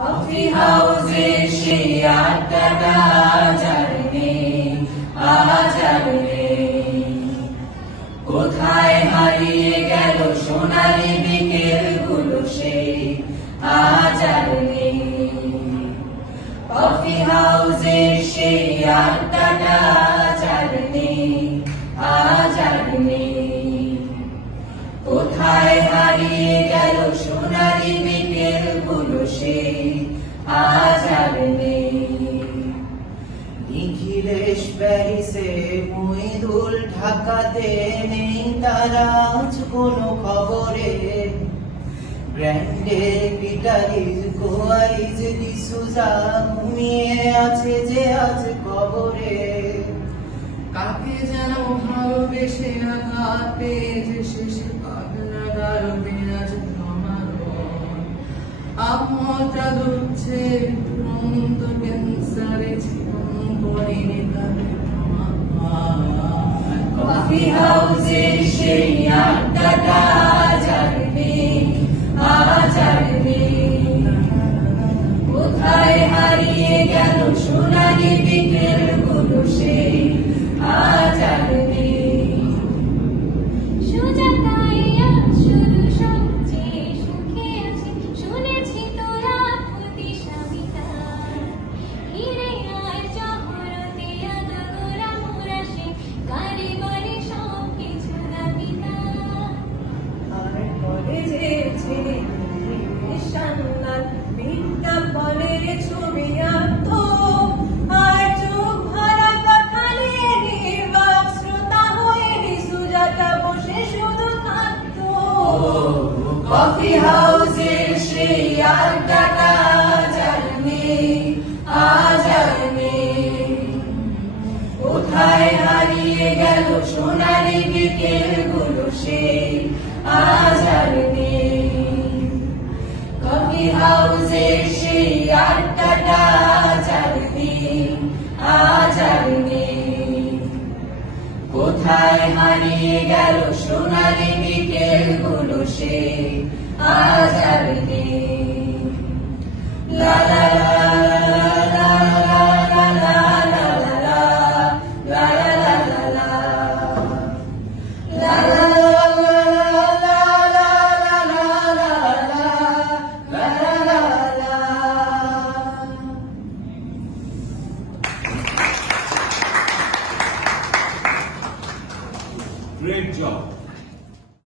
Coffee হাউসে সেই আড্ডাটা আজ আর নেই কোথায় হারিয়ে গেল সোনালি বিকেলগুলো সেই আজ আর নেই কফি হাউসে সেই আড্ডাটা আজ নেই আজ নেই কোথায় হারিয়ে গেল সোনালি বিকেলগুলো সেই আজ আর প্যারিসে ঢাকাতে নেই আজ কোনো খবরে। ব্র্যান্ডে ঘুমিয়ে আছে যে আজ কবরে। কাকে যেন ভালোবেসে আঘাত পেয়েছে শেষে পাগলাগার আমটা দুচ্ছে অন্ত ক্যান্সারে জীবন পড়েনি তাদের কফি হাউসে সেই আড্ডাটা আজ আর নেই, আজ আর নেই। কোথায় হারিয়ে গেল সোনালি বিকেল কলেজে ছেড়ে সান্নাল ছবি আজ আর নেই কোথায় হারিয়ে গেল সোনালি বিকেলগুলো সেই, আজ আর নেই কফি হাউসে সেই আড্ডাটা আজ আর কোথায় হারিয়ে গেল সোনালি বিকেলগুলো সে আজ 以。